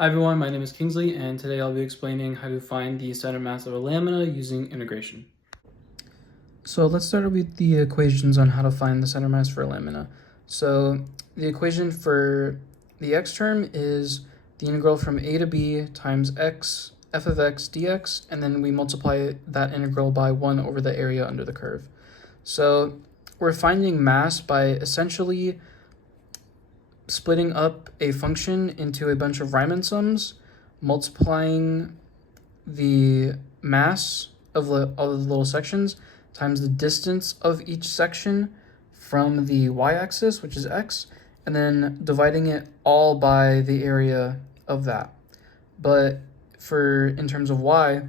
Hi everyone, my name is Kingsley, and today I'll be explaining how to find the center mass of a lamina using integration. So let's start with the equations on how to find the center mass for a lamina. So the equation for the x term is the integral from a to b times x f of x dx, and then we multiply that integral by 1 over the area under the curve. So we're finding mass by essentially splitting up a function into a bunch of Riemann sums, multiplying the mass of all the little sections times the distance of each section from the y-axis, which is x, and then dividing it all by the area of that. But in terms of y,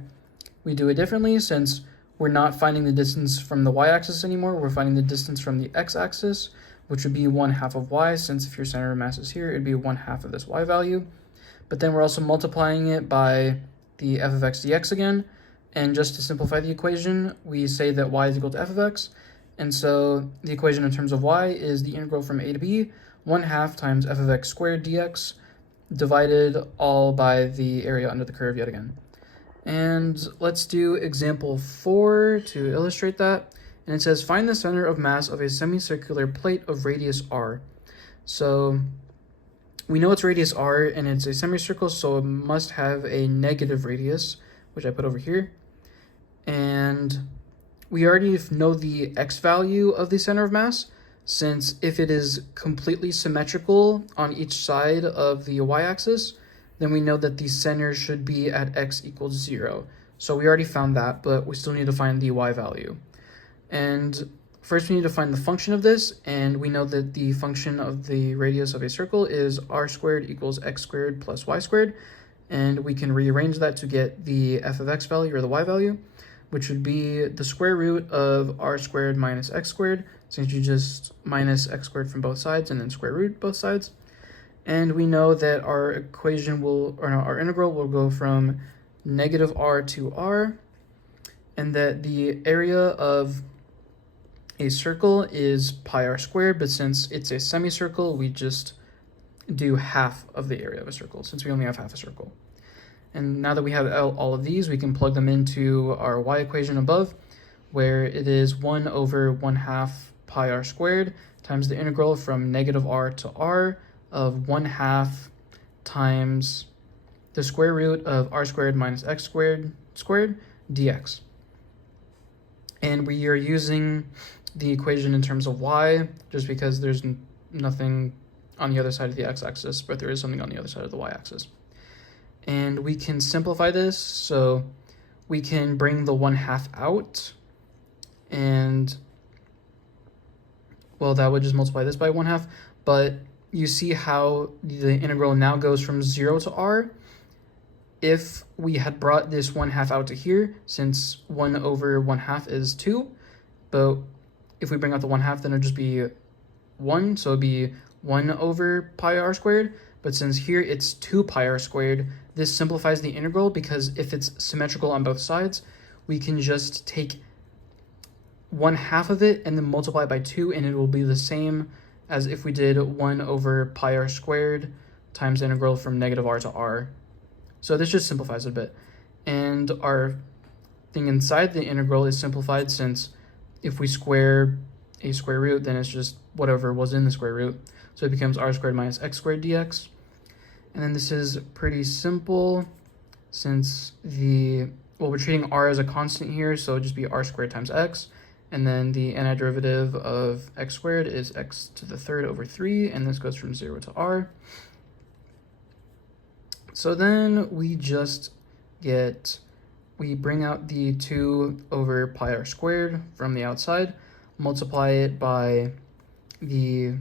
we do it differently since we're not finding the distance from the y-axis anymore. We're finding the distance from the x-axis, which would be 1/2 of y, since if your center of mass is here, it'd be 1/2 of this y value. But then we're also multiplying it by the f of x dx again. And just to simplify the equation, we say that y is equal to f of x. And so the equation in terms of y is the integral from a to b, 1/2 times f of x squared dx, divided all by the area under the curve yet again. And let's do example 4 to illustrate that. And it says, find the center of mass of a semicircular plate of radius r. So we know it's radius r, and it's a semicircle, so it must have a negative radius, which I put over here. And we already know the x value of the center of mass, since if it is completely symmetrical on each side of the y-axis, then we know that the center should be at x equals 0. So we already found that, but we still need to find the y value. And first we need to find the function of this, and we know that the function of the radius of a circle is r squared equals x squared plus y squared, and we can rearrange that to get the f of x value or the y value, which would be the square root of r squared minus x squared, since you just minus x squared from both sides and then square root both sides. And we know that our our integral will go from negative r to r, and that the area of a circle is pi r squared, but since it's a semicircle, we just do half of the area of a circle, since we only have half a circle. And now that we have all of these, we can plug them into our y equation above, where it is 1 over 1/2 pi r squared times the integral from negative r to r of 1/2 times the square root of r squared minus x squared dx. And we are using the equation in terms of y, just because there's nothing on the other side of the x-axis, but there is something on the other side of the y-axis. And we can simplify this, so we can bring the 1/2 out, and, well, that would just multiply this by 1/2, but you see how the integral now goes from 0 to r. If we had brought this 1/2 out to here, since 1 over 1/2 is 2, but if we bring out the 1/2, then it'd just be 1, so it'd be 1 over pi r squared. But since here it's 2 pi r squared, this simplifies the integral, because if it's symmetrical on both sides, we can just take 1/2 of it and then multiply it by 2, and it will be the same as if we did 1 over pi r squared times the integral from negative r to r. So this just simplifies it a bit. And our thing inside the integral is simplified, since if we square a square root, then it's just whatever was in the square root. So it becomes r squared minus x squared dx. And then this is pretty simple, since we're treating r as a constant here, so it'd just be r squared times x. And then the antiderivative of x squared is x to the third over 3, and this goes from 0 to r. So then we bring out the 2 over pi r squared from the outside, multiply it by we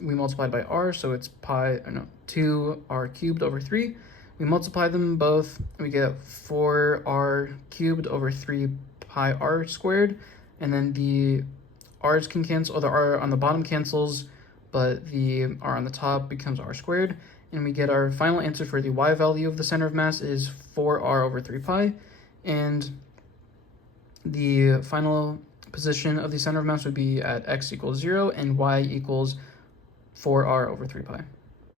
multiplied by r, so it's 2r cubed over 3. We multiply them both, we get 4r cubed over 3 pi r squared, and then the r's can cancel, the r on the bottom cancels, but the r on the top becomes r squared. And we get our final answer for the y value of the center of mass is 4r over 3 pi, and the final position of the center of mass would be at x equals 0 and y equals 4r over 3 pi.